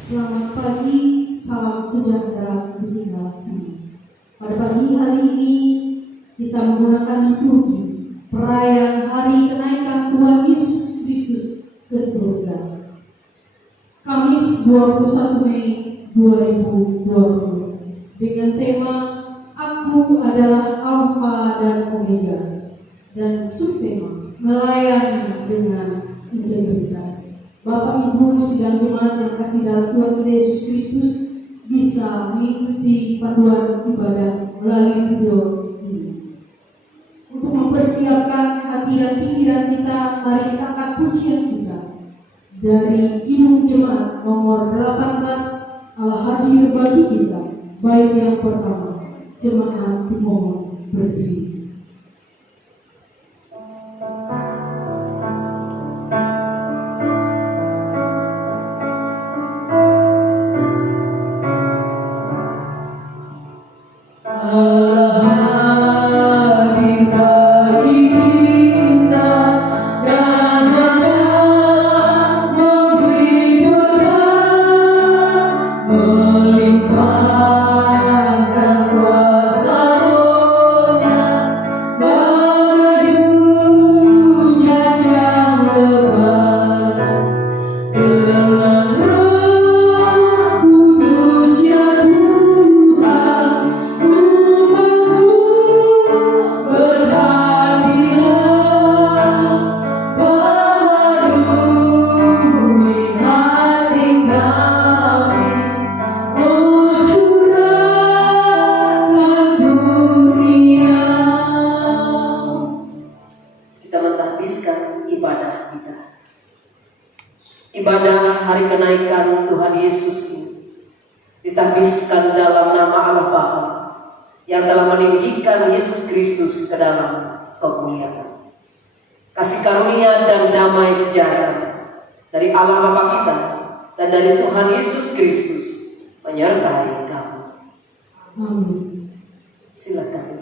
Selamat pagi, salam sejahtera di sini. Pada pagi hari ini kita menggunakan liturgi perayaan hari kenaikan Tuhan Yesus Kristus ke surga. Kamis 21 Mei 2020 dengan tema Aku adalah Alfa dan Omega dan subtema melayani dengan integritas. Bapak Ibu sidang jemaat yang kasih dalam Tuhan kita Yesus Kristus bisa mengikuti panduan ibadah melalui video ini. Untuk mempersiapkan hati dan pikiran kita, mari kita angkat pujian kita dari Kidung Jemaat nomor 18, Allah hadir bagi kita. Bait yang pertama, jemaat dimohon berdiri. Ibadah hari kenaikan Tuhan Yesus ini ditahbiskan dalam nama Allah Bapa yang telah meninggikan Yesus Kristus ke dalam kemuliaan. Kasih karunia dan damai sejahtera dari Allah Bapa kita dan dari Tuhan Yesus Kristus menyertai kamu. Amin. Silakan.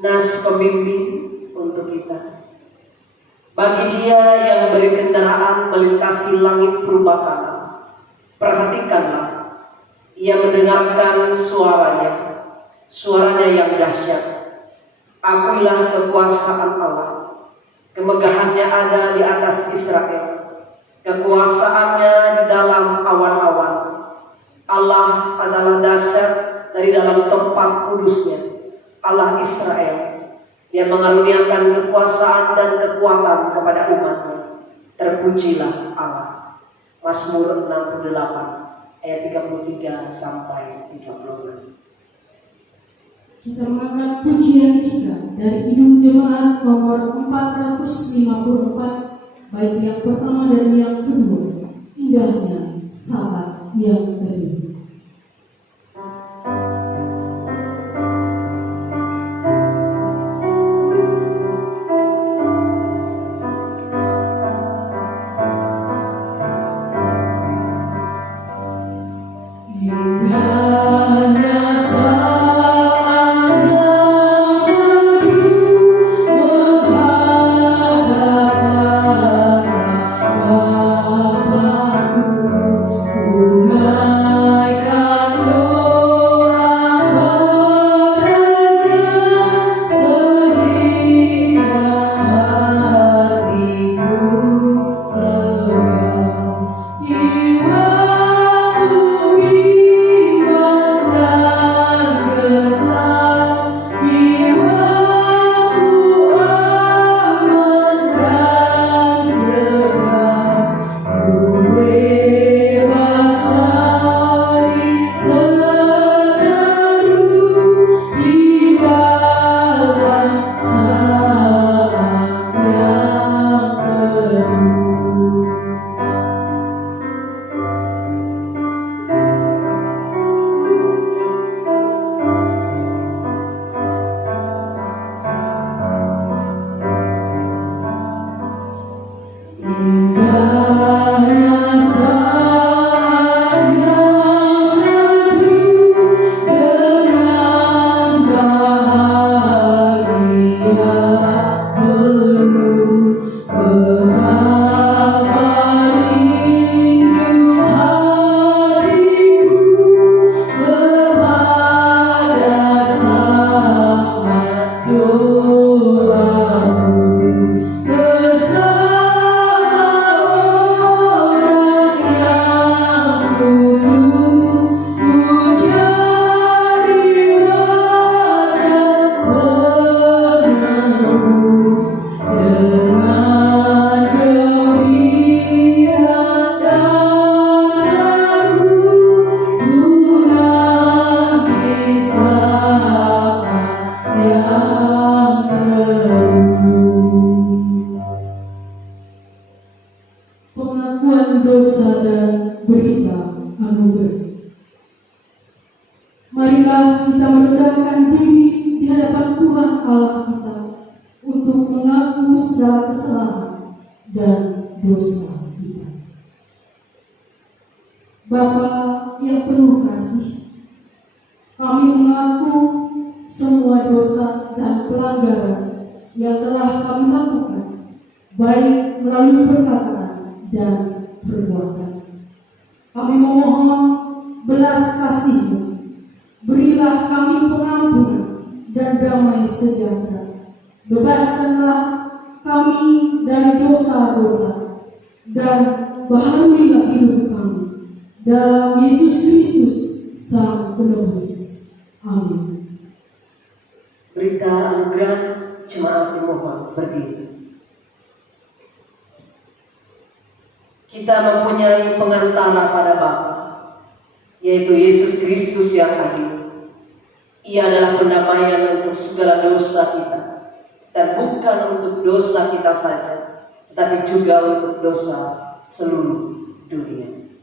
Nas pembimbing untuk kita. Bagi dia yang beri kendaraan melintasi langit purbakala, perhatikanlah, ia mendengarkan suaranya yang dahsyat. Akuilah kekuasaan Allah, kemegahannya ada di atas Israel, kekuasaannya di dalam awan-awan. Allah adalah dahsyat dari dalam tempat kudusnya, Allah Israel. Dia mengaruniakan kekuasaan dan kekuatan kepada umatnya. Terpujilah Allah. Mazmur 68 ayat 33 sampai 36. Kita mengangkat pujian kita dari Kidung Jemaat nomor 454, bait yang pertama dan yang kedua, indahnya saat yang teduh. Bunga dosa dan berita anugerah. Marilah kita merendahkan diri di hadapan Tuhan Allah kita untuk mengaku segala kesalahan dan dosa kita. Bapa yang penuh kasih, kami mengaku semua dosa dan pelanggaran yang telah kami lakukan, baik melalui perkataan dan perbuatan. Kami memohon belas kasih-Mu. Berilah kami pengampunan dan damai sejahtera. Bebaskanlah kami dari dosa-dosa dan baharuilah hidup kami dalam Yesus Kristus Sang Penebus. Amin. Berita anugerah jemaat dimohon berdiri. Kita mempunyai pengantara pada Bapa, yaitu Yesus Kristus yang hadir. Ia adalah pendamaian untuk segala dosa kita, dan bukan untuk dosa kita saja, tetapi juga untuk dosa seluruh dunia.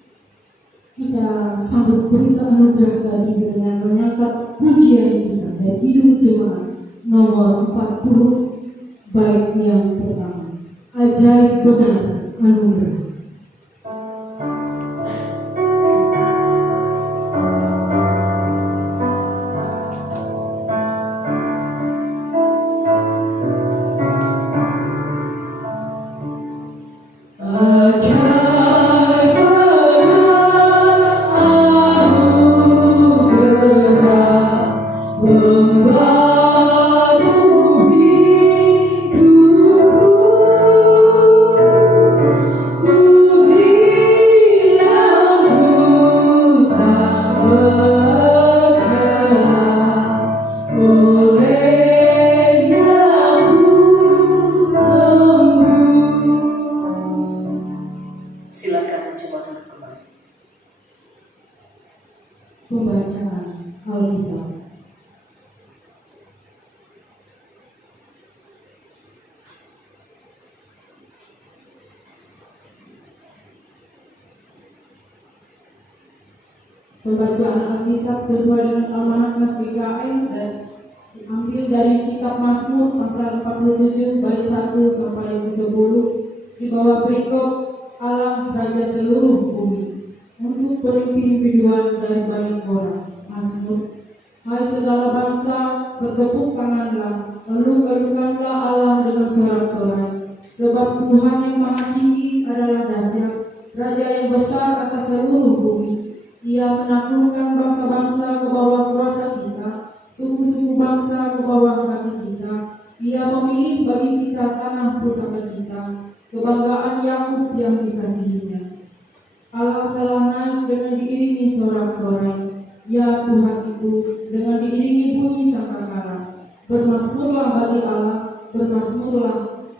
Kita sambut berita anugerah tadi dengan menyangkat pujian kita dari Kidung Jemaat nomor 40, bait yang pertama, ajaib benar anugerah. Silakan jemaat kembali. Pembacaan Alkitab. Pembacaan Alkitab sesuai dengan Almanak Mas GKI dan diambil dari kitab Mazmur pasal 47 bait 1 sampai 10 di bawah perikop Allah Raja seluruh bumi untuk pemimpin biduan dari Bani Korah. Mazmur. Hai segala bangsa, bertepuk tanganlah, elung-elungkanlah Allah dengan sorak-sorai, sebab Tuhan yang maha tinggi adalah dahsyat, Raja yang besar atas seluruh bumi. Ia menaklukkan bangsa-bangsa ke bawah kuasa kita, suku-suku bangsa ke bawah kaki kita. Ia memilih bagi kita tanah pusaka kita, kebanggaan Yakub yang dikasihinya. Allah telah naik dengan diiringi sorak-sorai, ya Tuhan itu dengan diiringi bunyi sangkakala. Bermasmurlah bagi Allah, bermasmurlah,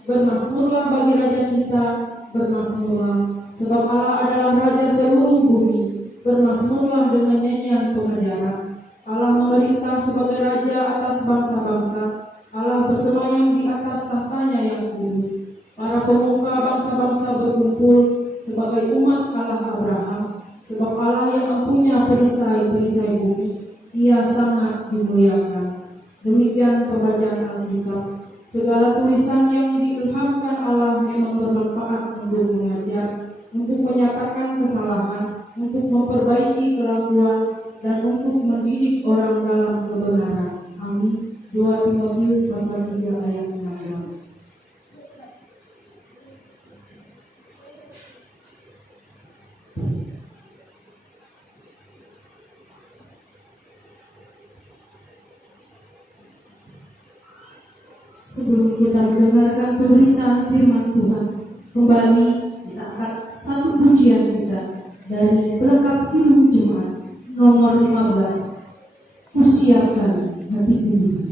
bermasmurlah bagi Raja kita, bermasmurlah, sebab Allah adalah Raja seluruh bumi. Bermasmurlah dengan nyanyian pengajaran. Allah memerintah sebagai Raja atas bangsa-bangsa. Allah bersemayam di atas tahtanya yang kudus. Para pemuka bangsa-bangsa berkumpul sebagai umat Allah Abraham. Sebab Allah yang mempunyai perisai-perisai bumi, Ia sangat dimuliakan. Demikian pembacaan Alkitab. Segala tulisan yang diilhamkan Allah memang bermanfaat untuk mengajar, untuk menyatakan kesalahan, untuk memperbaiki kelakuan, dan untuk mendidik orang dalam kebenaran. Amin. 2 Timotius pasal 3 ayat 16. Sebelum kita mendengarkan pemberitaan firman Tuhan, kembali kita angkat satu pujian kita dari pelengkap Kidung Jemaat nomor 15, Kusiapkan Hatiku Tuhan.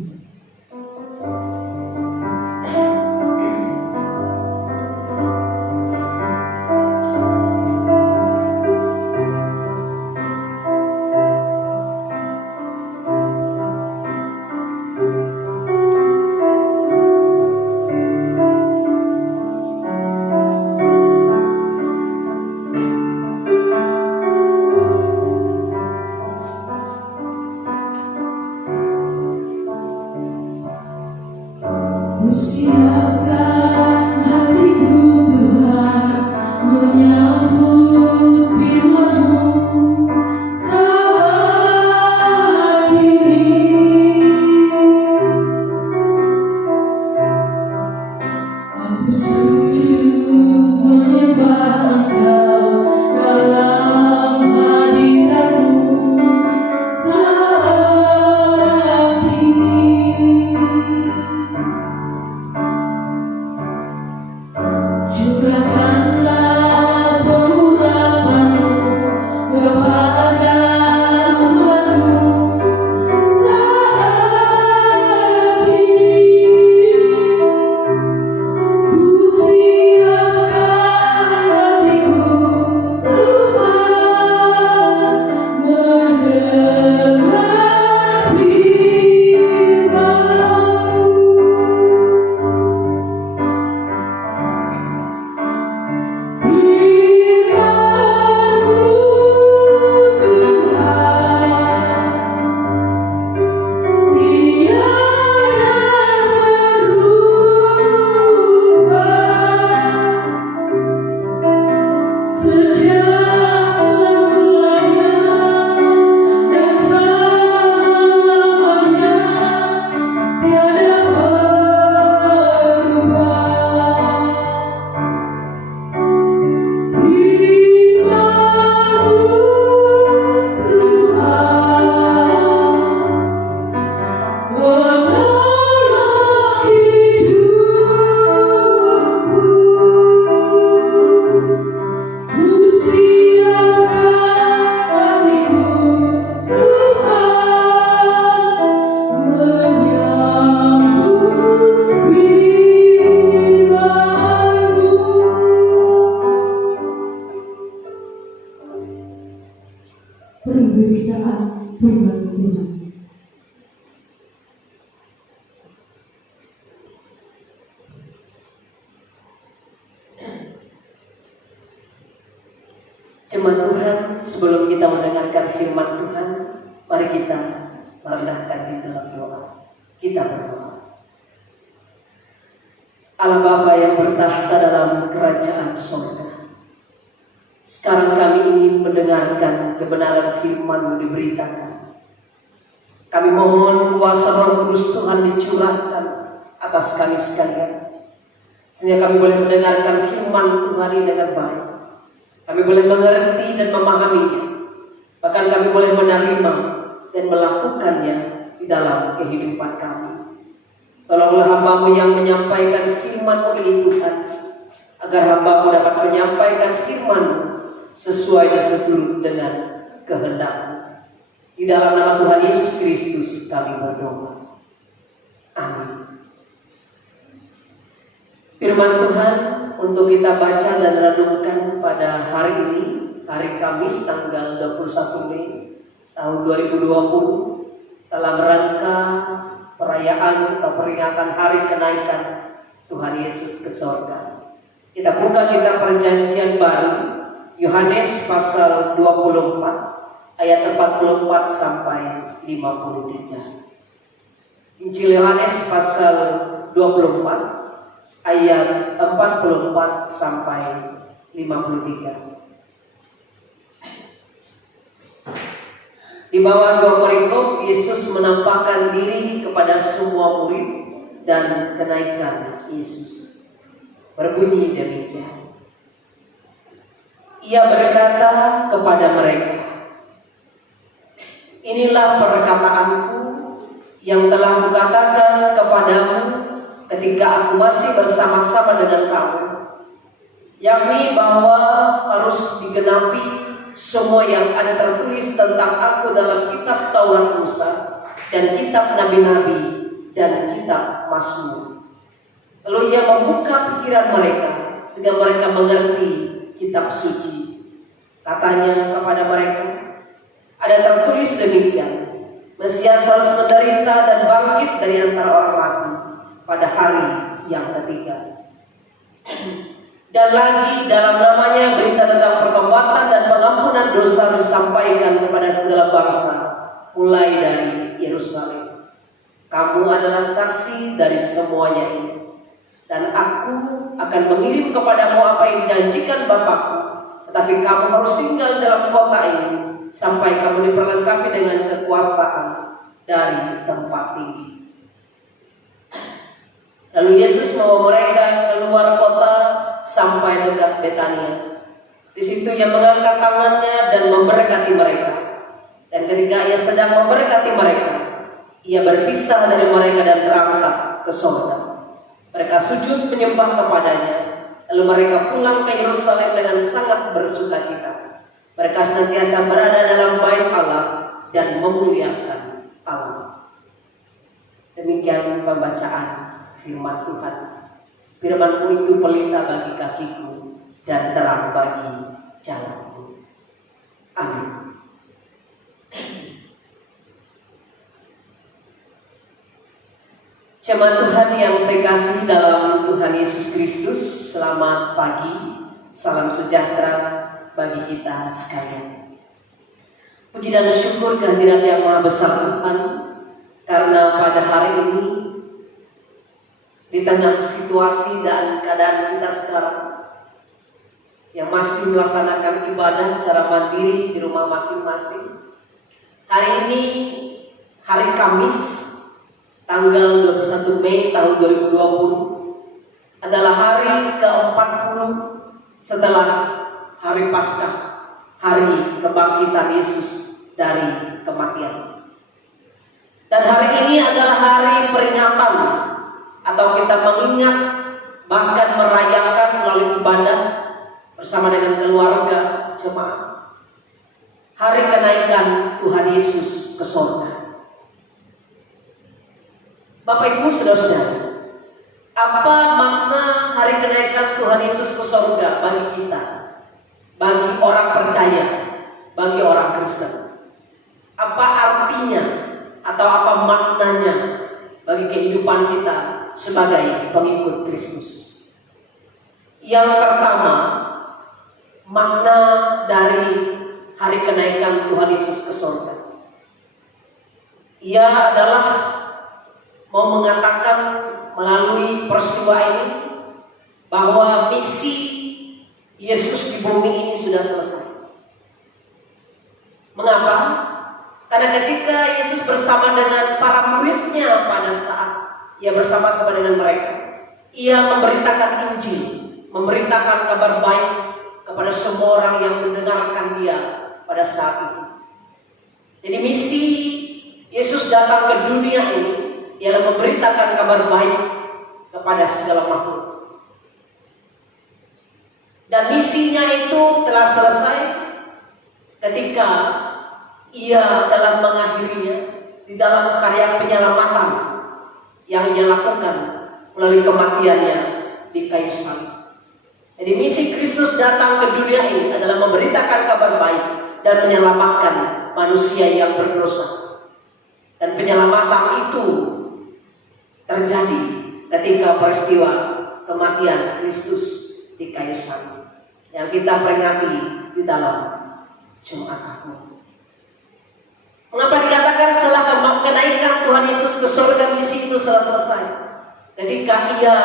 Aku sujud menyembah Engkau dalam hadirat-Mu saat ini. Curahkanlah urapan-Mu kepada umat-Mu saat ini. Ku siapkan hatiku, Tuhan, mendengar firman-Mu. Firman-Mu, Tuhan, tiada berubah sejak semulanya dan selamanya, tiada berubah. Firman-Mu, Tuhan, menolong hidupku. Ku siapkan hatiku, Tuhan, menyambut firman-Mu. Pemberitaan firman Tuhan. Jemaat Tuhan, sebelum kita mendengarkan firman Tuhan, mari kita merendahkan diri dalam doa. Kita berdoa. Allah Bapa yang bertahta dalam kerajaan surga, sekarang kami ingin mendengarkan kebenaran firman-Mu diberitakan. Kami mohon kuasa Roh Kudus Tuhan dicurahkan atas kami sekalian, sehingga kami boleh mendengarkan firman Tuhan ini dengan baik. Kami boleh mengerti dan memahaminya, bahkan kami boleh menerima dan melakukannya di dalam kehidupan kami. Tolonglah hamba-Mu yang menyampaikan firman-Mu ini Tuhan, agar hamba-Mu dapat menyampaikan firman-Mu sesuai dan seturut dengan kehendak-Mu. Di dalam nama Tuhan Yesus Kristus kami berdoa. Amin. Firman Tuhan untuk kita baca dan renungkan pada hari ini, hari Kamis tanggal 21 Mei tahun 2020, dalam rangka perayaan atau peringatan hari kenaikan Tuhan Yesus ke sorga. Kita buka kitab Perjanjian Baru, Yohanes pasal 24 ayat 44 sampai 53. Injil Yohanes pasal 24 ayat 44 sampai 53. Di bawah dua perikop, Yesus menampakkan diri kepada semua murid dan kenaikan Yesus. Berbunyi demikian. Ia berkata kepada mereka, "Inilah perkataanku yang telah kukatakan kepadamu ketika aku masih bersama-sama dengan kamu, yakni bahwa harus digenapi semua yang ada tertulis tentang aku dalam kitab Taurat Musa dan kitab Nabi-Nabi dan kitab Mazmur." Lalu ia membuka pikiran mereka sehingga mereka mengerti kitab suci. Katanya kepada mereka, "Ada tertulis demikian, Mesias harus menderita dan bangkit dari antara orang mati pada hari yang ketiga. Dan lagi dalam namanya berita tentang pertobatan dan pengampunan dosa disampaikan kepada segala bangsa, mulai dari Yerusalem. Kamu adalah saksi dari semuanya ini. Dan aku akan mengirim kepadamu apa yang dijanjikan Bapakku, tetapi kamu harus tinggal dalam kota ini sampai kamu diperlengkapi dengan kekuasaan dari tempat tinggi." Lalu Yesus membawa mereka keluar itu ia mengangkat tangannya dan memberkati mereka. Dan ketika ia sedang memberkati mereka, ia berpisah dari mereka dan berangkat ke surga. Mereka sujud menyembah kepadanya, lalu mereka pulang ke Yerusalem dengan sangat bersukacita. Mereka senantiasa berada dalam bait Allah dan memuliakan Allah. Demikian pembacaan firman Tuhan. Firman-Mu itu pelita bagi kakiku dan terang bagi jalanku. Amin. Jemaat Tuhan yang saya kasih dalam Tuhan Yesus Kristus, selamat pagi, salam sejahtera bagi kita sekalian. Puji dan syukur kehadiran yang Maha Besar Tuhan, karena pada hari ini di tengah situasi dan keadaan kita sekarang yang masih melaksanakan ibadah secara mandiri di rumah masing-masing, hari ini hari Kamis tanggal 21 Mei tahun 2020 adalah hari ke-40 setelah hari Paskah, hari kebangkitan Yesus dari kematian. Dan hari ini adalah hari peringatan atau kita mengingat bahkan merayakan melalui ibadah bersama dengan keluarga jemaat hari kenaikan Tuhan Yesus ke surga. Bapak Ibu Saudara-saudara, apa makna hari kenaikan Tuhan Yesus ke surga bagi kita, bagi orang percaya, bagi orang Kristen? Apa artinya atau apa maknanya bagi kehidupan kita sebagai pengikut Kristus? Yang pertama, makna dari hari kenaikan Tuhan Yesus ke surga, ia adalah mau mengatakan melalui peristiwa ini bahwa misi Yesus di bumi ini sudah selesai. Mengapa? Karena ketika Yesus bersama dengan para muridnya pada saat ia bersama-sama dengan mereka, ia memberitakan Injil, memberitakan kabar baik kepada semua orang yang mendengarkan dia pada saat itu. Jadi misi Yesus datang ke dunia ini ialah memberitakan kabar baik kepada segala makhluk. Dan misinya itu telah selesai ketika ia telah mengakhirinya di dalam karya penyelamatan yang ia lakukan melalui kematiannya di kayu salib. Jadi misi Kristus datang ke dunia ini adalah memberitakan kabar baik dan menyelamatkan manusia yang berdosa. Dan penyelamatan itu terjadi ketika peristiwa kematian Kristus di kayu salib yang kita peringati di dalam Jumat Agung. Mengapa dikatakan setelah kenaikan Tuhan Yesus ke surga misi itu telah selesai? Ketika ia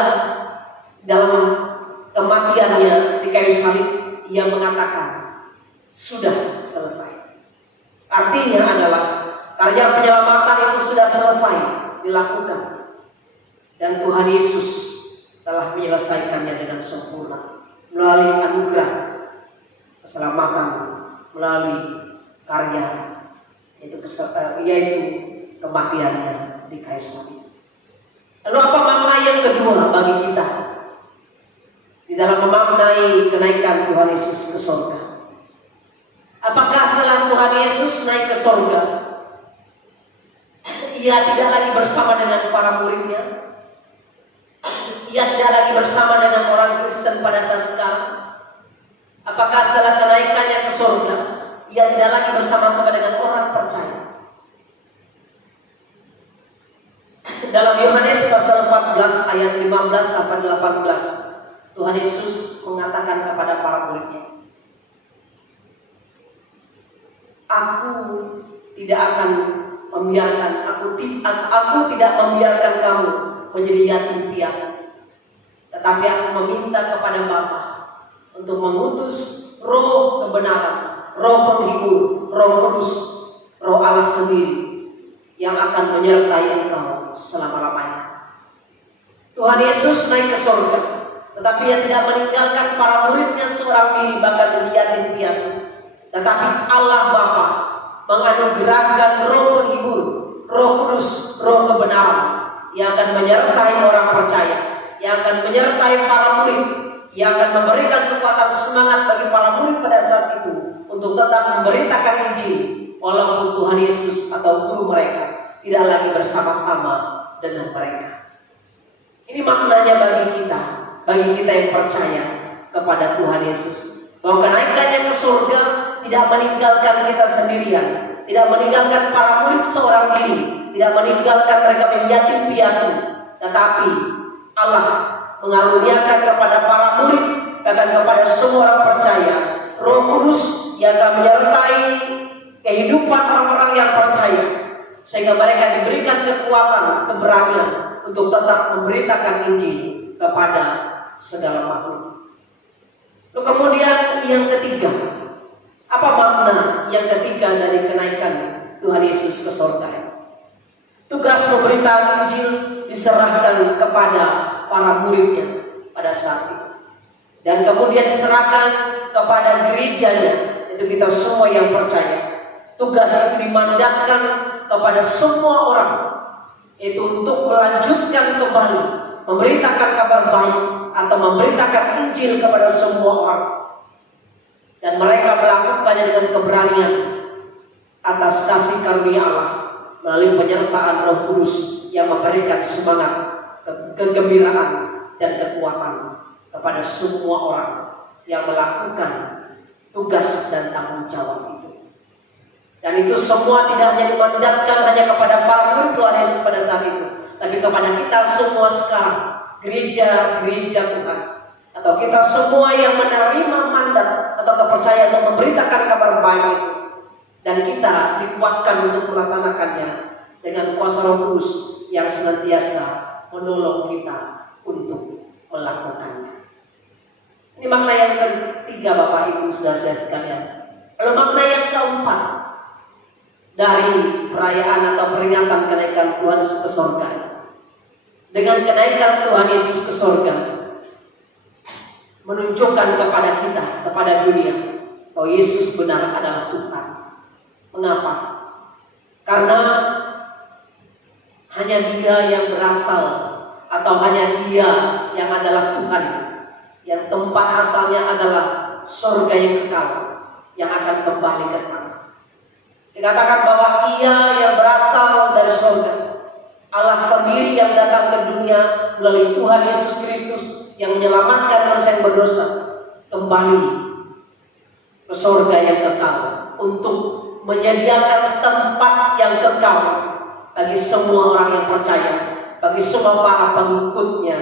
dalam kematiannya di kayu salib, ia mengatakan sudah selesai. Artinya adalah karya penyelamatan itu sudah selesai dilakukan. Dan Tuhan Yesus telah menyelesaikannya dengan sempurna melalui anugerah keselamatan, melalui karya yaitu kematiannya di kayu salib. Lalu apa makna yang kedua bagi kita di dalam memaknai kenaikan Tuhan Yesus ke surga? Apakah setelah Tuhan Yesus naik ke surga, ia tidak lagi bersama dengan para muridnya? Ia tidak lagi bersama dengan orang Kristen pada saat sekarang? Apakah setelah kenaikannya ke surga, ia tidak lagi bersama-sama dengan orang percaya? Dalam Yohanes pasal 14 ayat 15 sampai 18, Tuhan Yesus mengatakan kepada para muridnya, Aku tidak akan membiarkan, aku tidak membiarkan kamu menjadi yatim piatu, tetapi aku meminta kepada Bapa untuk mengutus Roh kebenaran, Roh penghibur, Roh Kudus, Roh Allah sendiri yang akan menyertai engkau selama-lamanya. Tuhan Yesus naik ke surga Tetapi ia tidak meninggalkan para muridnya seorang diri, bahkan menjadi yatim piatu. Tetapi Allah Bapa menganugerahkan Roh penghibur, Roh Kudus, Roh kebenaran yang akan menyertai orang percaya, yang akan menyertai para murid, yang akan memberikan kekuatan semangat bagi para murid pada saat itu untuk tetap memberitakan Injil, walaupun Tuhan Yesus atau guru mereka tidak lagi bersama-sama dengan mereka. Ini maknanya bagi kita yang percaya kepada Tuhan Yesus, bahwa kenaikannya ke surga tidak meninggalkan kita sendirian, tidak meninggalkan para murid seorang diri, tidak meninggalkan mereka menjadi yatim piatu, tetapi Allah mengaruniakan kepada para murid, bahkan kepada semua orang percaya, Roh Kudus yang akan menyertai kehidupan orang-orang yang percaya, sehingga mereka diberikan kekuatan, keberanian untuk tetap memberitakan Injil kepada segala makhluk. Lalu kemudian yang ketiga, apa makna yang ketiga dari kenaikan Tuhan Yesus ke surga? Tugas memberitakan Injil diserahkan kepada para muridnya pada saat itu, dan kemudian diserahkan kepada gerejanya, itu kita semua yang percaya. Tugas itu dimandatkan kepada semua orang, yaitu untuk melanjutkan kembali memberitakan kabar baik atau memberitakan Injil kepada semua orang, dan mereka melakukannya dengan keberanian atas kasih karunia Allah melalui penyertaan Roh Kudus yang memberikan semangat, kegembiraan dan kekuatan kepada semua orang yang melakukan tugas dan tanggung jawab itu. Dan itu semua tidak hanya dimandatkan hanya kepada para murid Tuhan Yesus pada saat itu, tapi kepada kita semua sekarang, gereja Tuhan, atau kita semua yang menerima mandat atau kepercayaan untuk memberitakan kabar baik itu, dan kita dikuatkan untuk melaksanakannya dengan kuasa Roh Kudus yang senantiasa menolong kita untuk melakukannya. Ini makna yang ketiga, Bapak Ibu Saudara sekalian. Lalu makna yang keempat dari perayaan atau peringatan kenaikan Tuhan Yesus ke surga. Dengan kenaikan Tuhan Yesus ke surga, menunjukkan kepada kita, kepada dunia, bahwa Yesus benar adalah Tuhan. Mengapa? Karena hanya Dia yang berasal, atau hanya Dia yang adalah Tuhan, yang tempat asalnya adalah surga yang kekal, yang akan kembali ke sana. Dikatakan bahwa Ia yang berasal dari surga, Allah sendiri yang datang ke dunia melalui Tuhan Yesus Kristus yang menyelamatkan manusia yang berdosa, kembali ke surga yang kekal untuk menyediakan tempat yang kekal bagi semua orang yang percaya, bagi semua para pengikutnya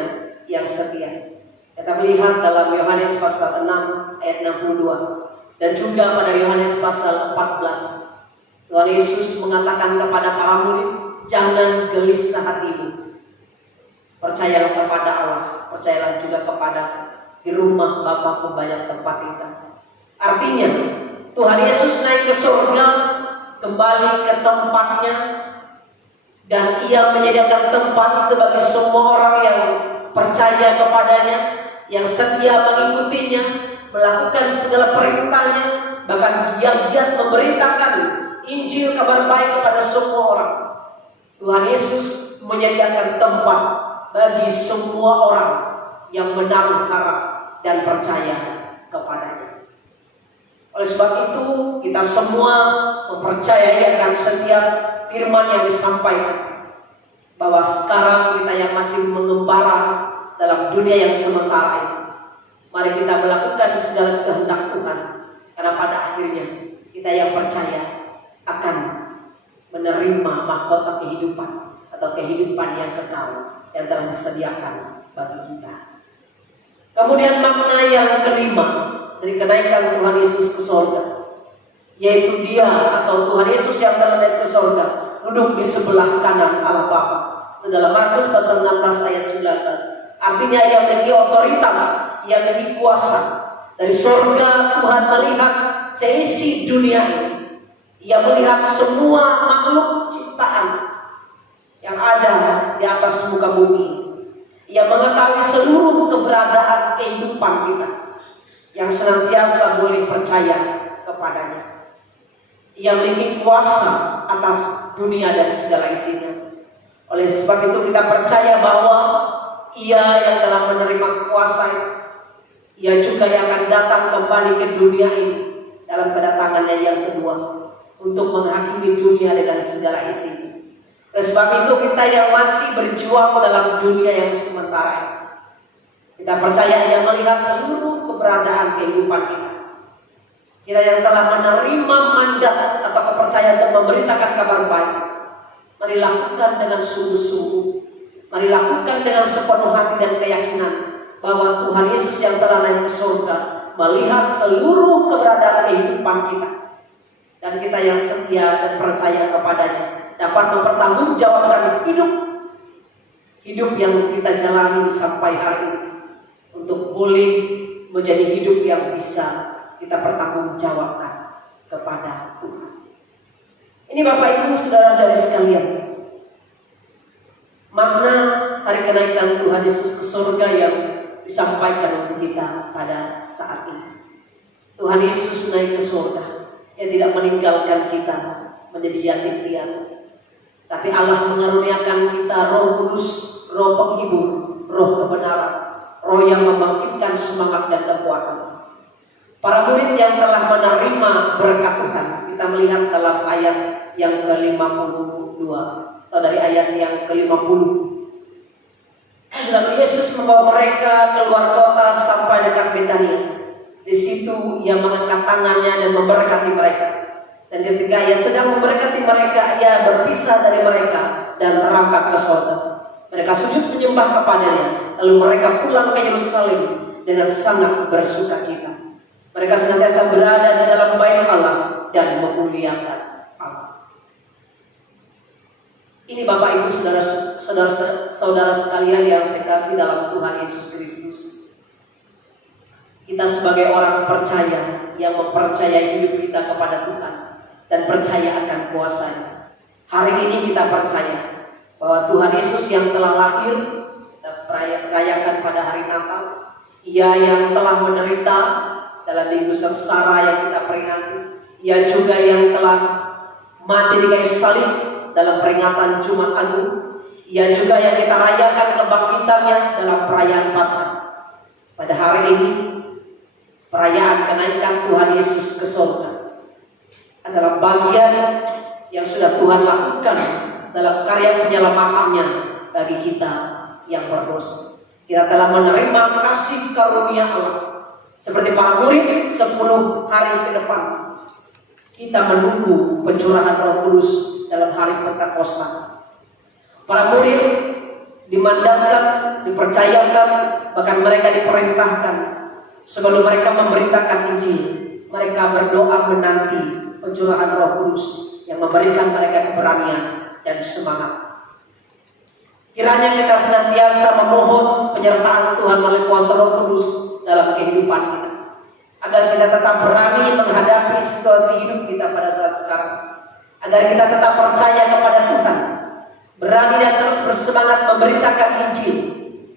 yang setia. Kita melihat dalam Yohanes pasal 6 ayat 62 dan juga pada Yohanes pasal 14. Tuhan Yesus mengatakan kepada para murid, jangan gelisah hatimu. Percayalah kepada Allah, percayalah juga kepada di rumah Bapa banyak tempat tinggal. Artinya, Tuhan Yesus naik ke surga, kembali ke tempatnya, dan Ia menyediakan tempat itu bagi semua orang yang percaya kepadanya, yang setia mengikutinya, melakukan segala perintahnya, bahkan giat-giat memberitakan Injil kabar baik kepada semua orang. Tuhan Yesus menyediakan tempat bagi semua orang yang menaruh harap dan percaya kepadanya. Oleh sebab itu, kita semua mempercayai akan setiap firman yang disampaikan, bahwa sekarang kita yang masih mengembara dalam dunia yang sementara ini, mari kita melakukan segala kehendak Tuhan, karena pada akhirnya kita yang percaya akan menerima mahkota kehidupan atau kehidupan yang kekal yang telah disediakan bagi kita. Kemudian makna yang kelima dari kenaikan Tuhan Yesus ke surga, yaitu Dia atau Tuhan Yesus yang telah naik ke surga duduk di sebelah kanan Allah Bapa. Itu dalam Markus pasal 16 ayat 19. Artinya Ia memiliki otoritas, Ia memiliki kuasa. Dari surga Tuhan melihat seisi dunia ini. Ia melihat semua makhluk ciptaan yang ada di atas muka bumi. Ia mengetahui seluruh keberadaan kehidupan kita, yang senantiasa boleh percaya kepadanya. Ia memiliki kuasa atas dunia dan segala isinya. Oleh sebab itu kita percaya bahwa Ia yang telah menerima kuasa, Ia juga yang akan datang kembali ke dunia ini dalam kedatangannya yang kedua untuk menghakimi dunia dengan segala isinya. Oleh sebab itu kita yang masih berjuang dalam dunia yang sementara ini, kita percaya Ia melihat seluruh keberadaan kehidupan kita. Kita yang telah menerima mandat atau kepercayaan untuk memberitakan kabar baik, mari lakukan dengan sungguh-sungguh. Mari lakukan dengan sepenuh hati dan keyakinan bahwa Tuhan Yesus yang telah naik ke surga melihat seluruh keberadaan kehidupan kita. Dan kita yang setia dan percaya kepadanya dapat mempertanggungjawabkan hidup yang kita jalani sampai hari ini untuk boleh menjadi hidup yang bisa kita pertanggungjawabkan kepada Tuhan. Ini Bapak Ibu Saudara-saudari sekalian, makna hari kenaikan Tuhan Yesus ke surga yang disampaikan untuk kita pada saat ini. Tuhan Yesus naik ke surga, Ia tidak meninggalkan kita menjadi yatim piatu, tapi Allah mengaruniakan kita Roh Kudus, Roh penghibur, Roh kebenaran, Roh yang membangkitkan semangat dan kekuatan. Para murid yang telah menerima berkat Tuhan, kita melihat dalam ayat yang ke-52 atau dari ayat yang ke-50. Lalu Yesus membawa mereka keluar kota sampai dekat Betania. Di situ Ia mengangkat tangannya dan memberkati mereka. Dan ketika Ia sedang memberkati mereka, Ia berpisah dari mereka dan terangkat ke surga. Mereka sujud menyembah kepadanya. Lalu mereka pulang ke Yerusalem dengan sangat bersukacita. Mereka senantiasa berada di dalam bait Allah dan memuliakan Allah. Ini Bapak Ibu saudara sekalian yang saya kasih dalam Tuhan Yesus Kristus. Kita sebagai orang percaya yang mempercayai hidup kita kepada Tuhan dan percaya akan kuasa-Nya. Hari ini kita percaya bahwa Tuhan Yesus yang telah lahir, kita rayakan pada hari Natal, Ia yang telah menderita dalam minggu sengsara yang kita peringati, Ia juga yang telah mati di kayu salib dalam peringatan Jumat Agung, Ia juga yang kita rayakan kebangkitannya dalam perayaan Paskah. Pada hari ini, perayaan kenaikan Tuhan Yesus ke surga adalah bagian yang sudah Tuhan lakukan dalam karya penyelamatannya bagi kita yang berdosa. Kita telah menerima kasih karunia Allah. Seperti para murid 10 hari ke depan, kita menunggu pencurahan Roh Kudus dalam hari Pentakosta. Para murid dimandatkan, dipercayakan, bahkan mereka diperintahkan sebelum mereka memberitakan Injil, mereka berdoa menanti pencurahan Roh Kudus yang memberikan mereka keberanian dan semangat. Kiranya kita senantiasa memohon penyertaan Tuhan melalui kuasa Roh Kudus dalam kehidupan kita, agar kita tetap berani menghadapi situasi hidup kita pada saat sekarang, agar kita tetap percaya kepada Tuhan, berani dan terus bersemangat memberitakan Injil,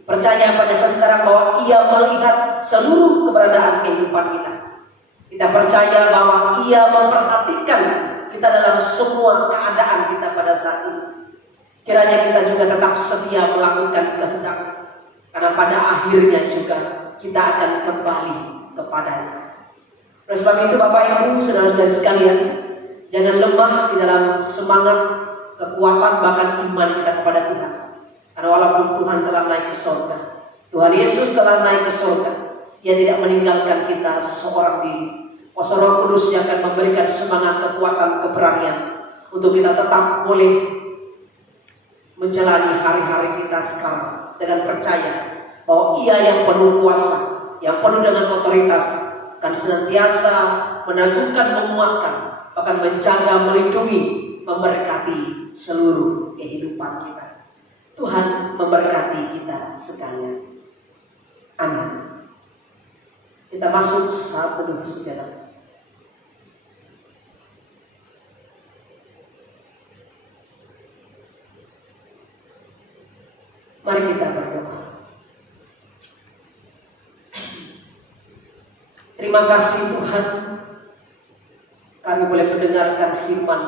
percaya pada saat sekarang bahwa Ia melihat seluruh keberadaan kehidupan kita. Kita percaya bahwa Ia memperhatikan kita dalam semua keadaan kita pada saat ini. Kiranya kita juga tetap setia melakukan kehendak, karena pada akhirnya juga kita akan kembali kepadanya. Oleh sebab itu Bapak Ibu saudara-saudari sekalian, jangan lemah di dalam semangat, kekuatan, bahkan iman kita kepada Tuhan. Karena walaupun Tuhan telah naik ke surga, Tuhan Yesus telah naik ke surga, Ia tidak meninggalkan kita seorang diri. Kuasa Roh Kudus yang akan memberikan semangat, kekuatan, keberanian untuk kita tetap boleh menjalani hari-hari kita sekarang dengan percaya bahwa Ia yang penuh kuasa, yang penuh dengan otoritas, dan senantiasa menangguhkan, menguatkan, bahkan menjaga, melindungi, memberkati seluruh kehidupan kita. Tuhan memberkati kita sekalian. Amin. Kita masuk saat teduh sejadah. Mari kita berdoa. Terima kasih Tuhan, kami boleh mendengarkan firman.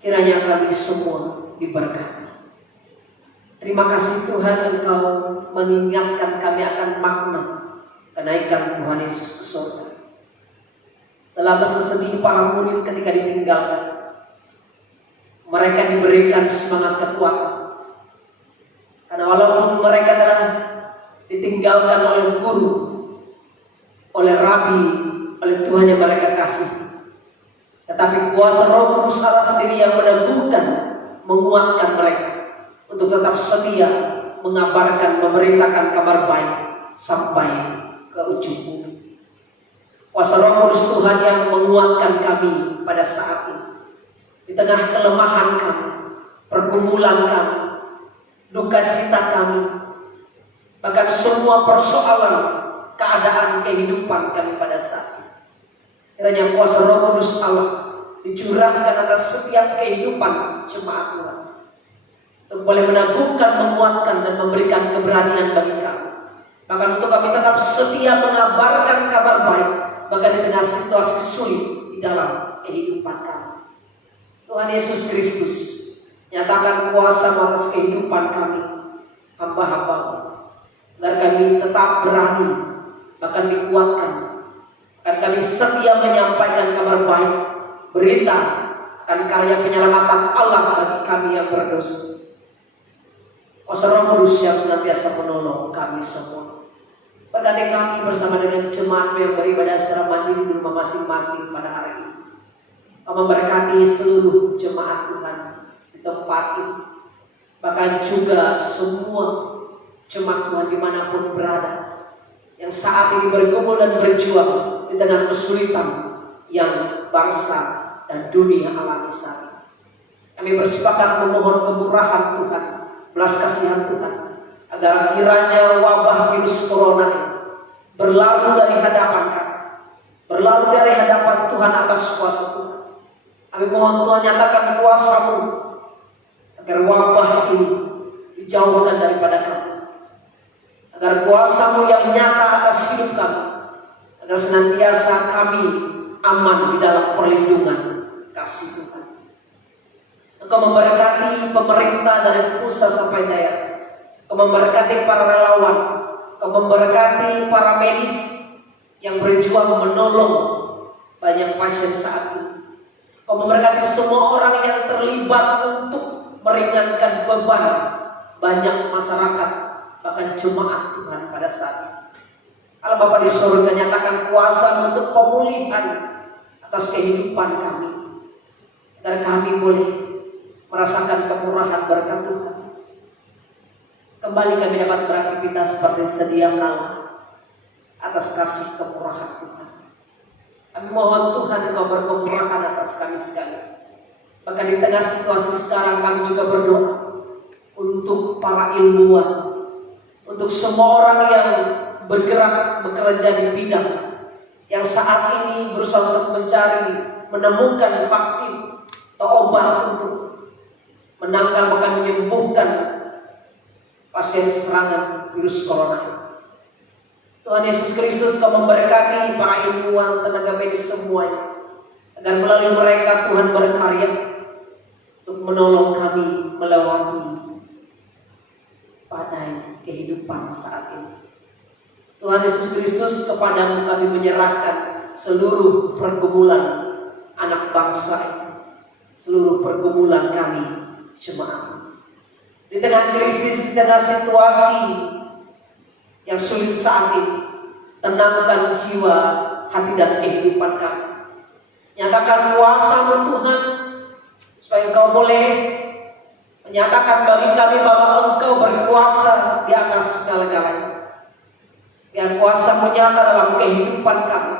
Kiranya kami semua diberkati. Terima kasih Tuhan, Engkau mengingatkan kami akan makna kenaikan Tuhan Yesus ke surga. Dalam masa sedih para murid ketika ditinggalkan, mereka diberikan semangat kekuatan. Karena walaupun mereka telah ditinggalkan oleh guru, oleh rabi, oleh Tuhan yang mereka kasih, tetapi kuasa Roh Kudus Allah sendiri yang meneguhkan, menguatkan mereka untuk tetap setia mengabarkan, memberitakan kabar baik sampai ke ujung bumi. Kuasa Roh Kudus Tuhan yang menguatkan kami pada saat ini, di tengah kelemahan kami, pergumulan kami, duka cita kami, bahkan semua persoalan keadaan kehidupan kami pada saat ini. Kiranya kuasa Roh Kudus Allah dicurahkan atas setiap kehidupan jemaat Tuhan, untuk boleh meneguhkan, menguatkan, dan memberikan keberanian bagi kami. Bahkan untuk kami tetap setia mengabarkan kabar baik, bahkan di tengah situasi sulit di dalam kehidupan kami. Tuhan Yesus Kristus, nyatakan kuasa atas kehidupan kami, hamba-hamba-Mu, agar kami tetap berani, bahkan dikuatkan, agar kami setia menyampaikan kabar baik, berita akan karya penyelamatan Allah bagi kami yang berdosa. Kuasa Roh Kudus yang senantiasa menolong kami semua. Berkati kami bersama dengan jemaat yang beribadah secara mandiri di rumah masing-masing pada hari ini. Kau memberkati seluruh jemaat Tuhan di tempat ini, bahkan juga semua jemaat Tuhan dimanapun berada, yang saat ini bergumul dan berjuang di tengah kesulitan yang bangsa dan dunia alami saat ini. Kami bersepakat memohon kemurahan Tuhan, belas kasihan Tuhan, agar kiranya wabah virus corona ini berlalu dari hadapan kami, berlalu dari hadapan Tuhan atas kuasa Tuhan. Kami mohon Tuhan nyatakan kuasa-Mu, agar wabah ini dijauhkan daripada kami, agar kuasa-Mu yang nyata atas hidup kami, agar senantiasa kami aman di dalam perlindungan kasih Tuhan. Engkau memberkati pemerintah dari pusat sampai daerah, Engkau memberkati para relawan, Engkau memberkati para medis yang berjuang menolong banyak pasien saat ini. Engkau memberkati semua orang yang terlibat untuk meringankan beban banyak masyarakat, bahkan jemaat Tuhan pada saat ini. Allah Bapa di surga, nyatakan kuasa untuk pemulihan atas kehidupan kami, agar kami boleh merasakan kemurahan berkat Tuhan. Kembali kami dapat beraktivitas seperti sedia kala atas kasih kemurahan Tuhan. Kami mohon Tuhan Engkau berkemurahan atas kami sekalian. Bahkan di tengah situasi sekarang kami juga berdoa untuk para ilmuwan, untuk semua orang yang bergerak bekerja di bidang yang saat ini berusaha untuk mencari, menemukan vaksin atau obat untuk menangkal bahkan menyembuhkan pasien serangan virus corona. Tuhan Yesus Kristus, Kau memberkati para ilmuwan, tenaga medis semuanya, agar melalui mereka Tuhan berkarya untuk menolong kami melewati badai kehidupan saat ini. Tuhan Yesus Kristus, kepadamu kami menyerahkan seluruh pergumulan anak bangsa ini, seluruh pergumulan kami jemaat. Di tengah krisis, di tengah situasi yang sulit saat ini, tenangkan jiwa, hati dan kehidupan kami. Nyatakan kuasa-Mu Tuhan, supaya Engkau boleh menyatakan bagi kami bahwa Engkau berkuasa di atas segala-galanya. Biar kuasa-Mu nyata dalam kehidupan kami,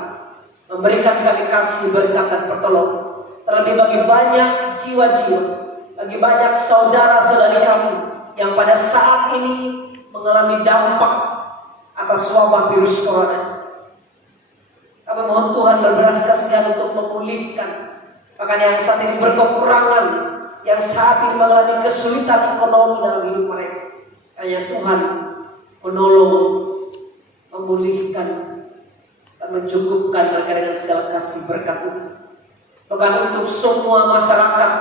memberikan kami kasih, berkat dan pertolongan. Terlebih bagi banyak jiwa-jiwa, bagi banyak saudara-saudari kami yang pada saat ini mengalami dampak atas wabah virus corona. Kami mohon Tuhan berbelas kasihan untuk memulihkan bahkan yang saat ini berkekurangan, yang saat ini mengalami kesulitan ekonomi dalam hidup mereka. Hanya Tuhan menolong, memulihkan, dan mencukupkan mereka dengan segala kasih berkat Tuhan. Bahkan untuk semua masyarakat,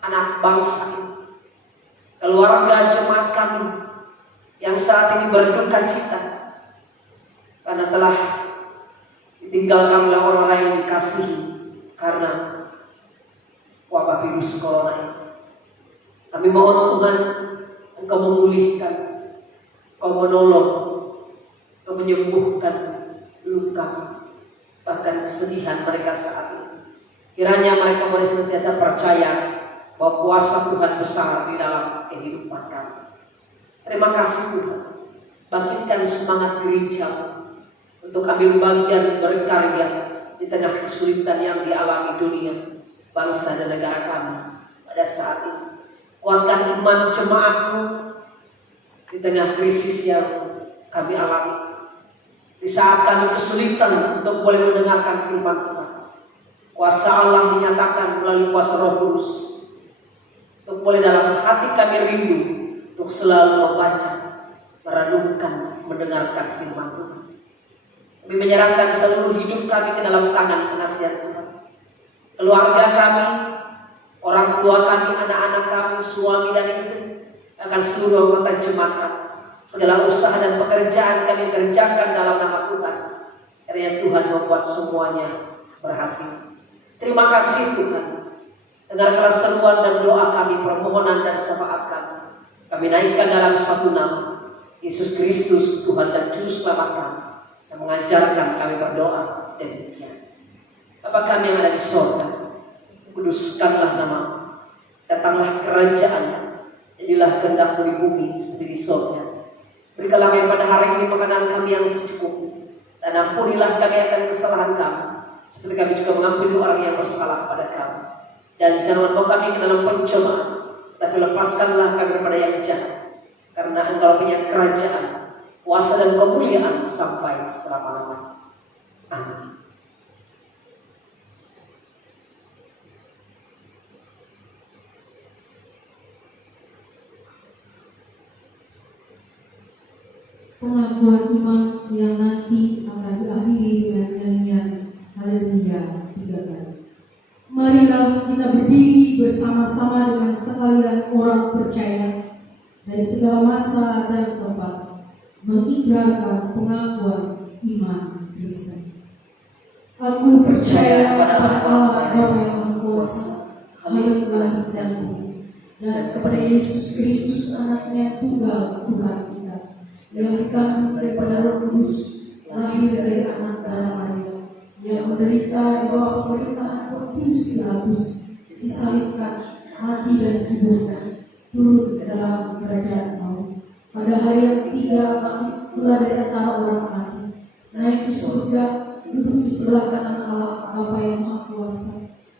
anak bangsa ini, keluarga jemaat kami yang saat ini berduka cita karena telah ditinggalkan oleh orang-orang yang dikasihi karena wabah virus corona ini. Kami mohon Tuhan, Engkau memulihkan, Engkau menolong, Engkau menyembuhkan luka, bahkan kesedihan mereka saat ini. Kiranya mereka boleh senantiasa percaya bahwa kuasa Tuhan besar di dalam kehidupan kami. Terima kasih Tuhan. Bangkitkan semangat gereja untuk ambil bagian berkarya di tengah kesulitan yang dialami dunia, bangsa dan negara kami pada saat ini. Kuatkan iman jemaatmu di tengah krisis yang kami alami. Di saat kami kesulitan untuk boleh mendengarkan firman Tuhan, kuasa Allah dinyatakan melalui kuasa Roh Kudus. Untuk boleh dalam hati kami rindu untuk selalu membaca, merenungkan, mendengarkan firman Tuhan. Kami menyerahkan seluruh hidup kami ke dalam tangan penasihat Tuhan. Keluarga kami, orang tua kami, anak-anak kami, suami dan istri, akan seluruh anggota jemaat kami. Segala usaha dan pekerjaan kami kerjakan dalam nama Tuhan. Karena Tuhan membuat semuanya berhasil. Terima kasih Tuhan. Dengarkanlah seruan dan doa kami, permohonan dan syafaat kami. Kami naikkan dalam satu nama, Yesus Kristus, Tuhan dan Juru Selamat kami, yang mengajarkan kami berdoa demikian. Bapa kami yang ada di surga, kuduskanlah nama-Mu. Datanglah kerajaan, jadilah kehendak-Mu di bumi seperti di surga. Berikanlah kami pada hari ini makanan kami yang secukupnya, dan ampunilah kami akan kesalahan kami, seperti kami juga mengampuni orang yang bersalah pada kami. Dan jangan bawa kami ke dalam pencobaan, tapi lepaskanlah kami daripada yang jahat, karena Engkau punya kerajaan, kuasa dan kemuliaan sampai selama-lamanya. Amin. Pengakuan iman yang nanti akan diakhiri dengan nyanyian Haleluya 3 kali. Marilah kita berdiri bersama-sama dengan sekalian orang percaya dari segala masa dan tempat, mengikrarkan pengakuan iman Kristen. Aku percaya pada Allah Bapa yang Maha Kuasa, Khalik langit dan bumi, dan kepada Yesus Kristus Anaknya tunggal Tuhan kita, yang dikandung daripada Roh Kudus, lahir dari anak darah Maria, yang menderita di bawah pemerintahan Pontius Pilatus, disalibkan, mati dan dikuburkan, turun ke dalam kerajaan maut. Pada hari yang ketiga bangkit pula dari antara orang mati, naik ke surga, duduk di sebelah kanan Allah Bapa yang Maha Kuasa,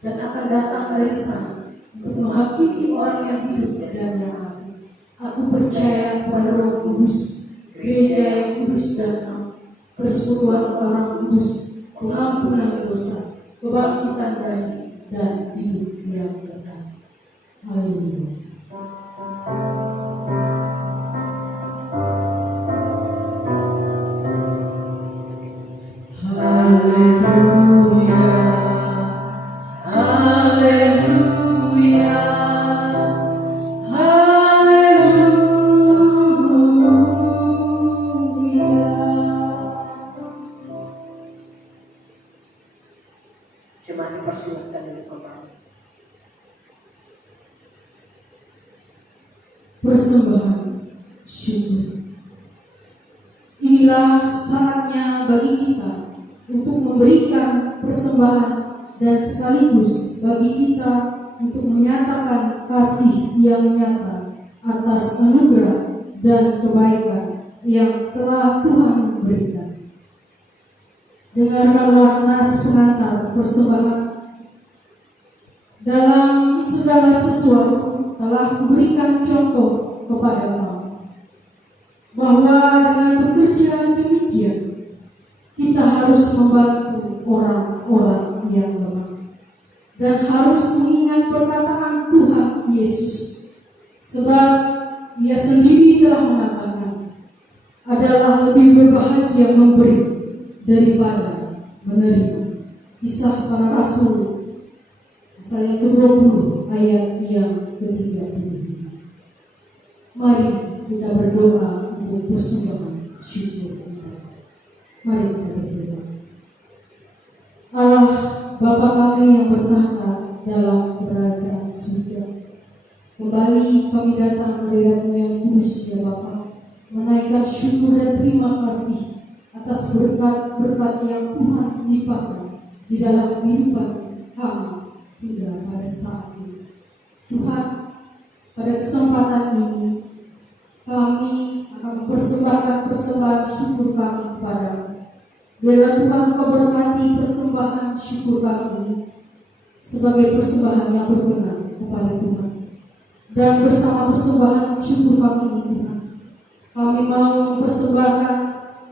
dan akan datang dari sana untuk menghakimi orang yang hidup dan yang mati. Aku percaya pada Roh Kudus, gereja yang kudus dan am, persekutuan orang kudus, pengampunan dosa, kebangkitan dari dan hidup yang kekal. Haleluya. Haleluya. Haleluya. Jemaat dipersilakan dari kota. Persembahan syukur. Inilah saatnya bagi kita untuk memberikan persembahan dan sekaligus bagi kita untuk menyatakan kasih yang nyata atas anugerah dan kebaikan yang telah Tuhan berikan. Dengarkanlah nas pengantar persembahan. Dalam segala sesuatu telah kuberikan contoh kepada kamu, bahwa dengan bekerja demikian kita harus membantu orang-orang yang lemah, dan harus mengingat perkataan Tuhan Yesus, sebab Dia sendiri telah mengatakan, adalah lebih berbahagia memberi daripada menerima. Kisah Para Rasul pasal yang ke-20 ayat yang ke-30. Mari kita berdoa untuk persembahan syukur kita. Mari kita berdoa. Allah Bapa kami yang bertahta dalam kerajaan surga, kembali kami datang ke hadirat-Mu yang kudus ya Bapa, menaikkan syukur dan terima kasih atas berkat-berkat yang Tuhan limpahkan di dalam kehidupan kami hingga pada saat ini. Tuhan, pada kesempatan ini kami akan mempersembahkan persembahan syukur kami kepada-Mu. Biarlah Tuhan Engkau berkati persembahan syukur kami ini sebagai persembahan yang berkenan kepada Tuhan. Dan bersama persembahan syukur kami ini Tuhan, kami mau mempersembahkan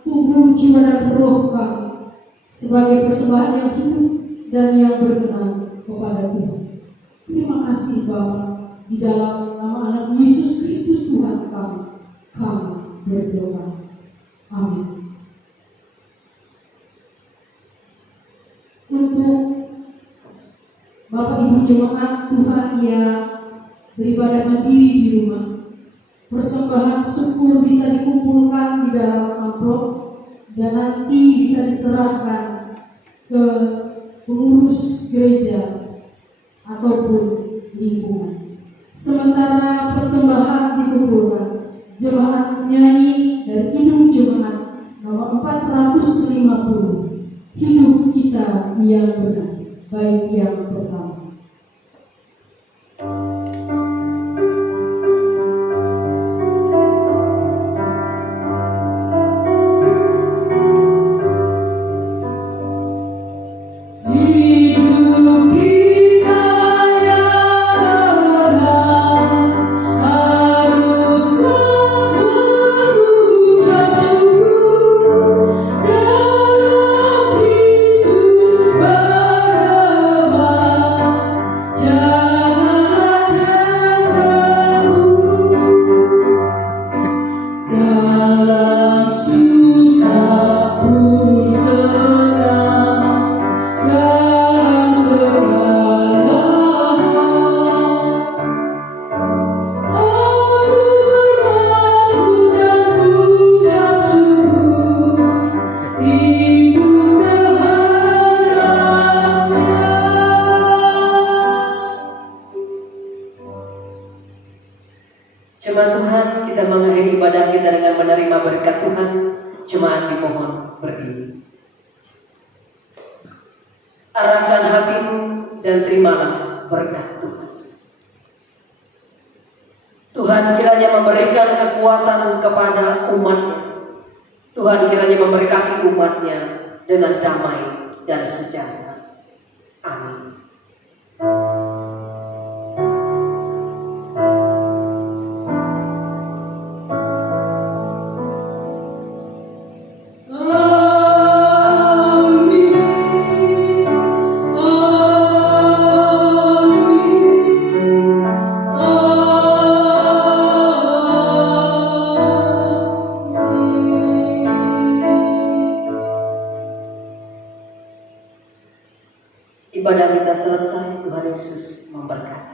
tubuh, jiwa, dan roh kami sebagai persembahan yang hidup dan yang berkenan kepada Tuhan. Terima kasih Bapa, di dalam nama anak Yesus Kristus Tuhan kami berdoa. Amin. Untuk Bapak Ibu jemaat Tuhan yang beribadah mandiri di rumah, persembahan syukur bisa dikumpulkan di dalam amplop dan nanti bisa diserahkan ke pengurus gereja ataupun lingkungan. Sementara persembahan dikumpulkan, jemaat penyanyi dari Kidung Jemaat nomor 450, hidup kita yang benar, baik yang pertama. Jemaat Tuhan, kita mengakhiri ibadah kita dengan menerima berkat Tuhan. Jemaat dimohon berdiri. Arahkan hatimu dan terimalah berkat Tuhan. Tuhan kiranya memberikan kekuatan kepada umat-Nya. Tuhan kiranya memberkati umat-Nya dengan damai dan sejahtera. Amin. Ibadah kita selesai. Tuhan Yesus memberkati.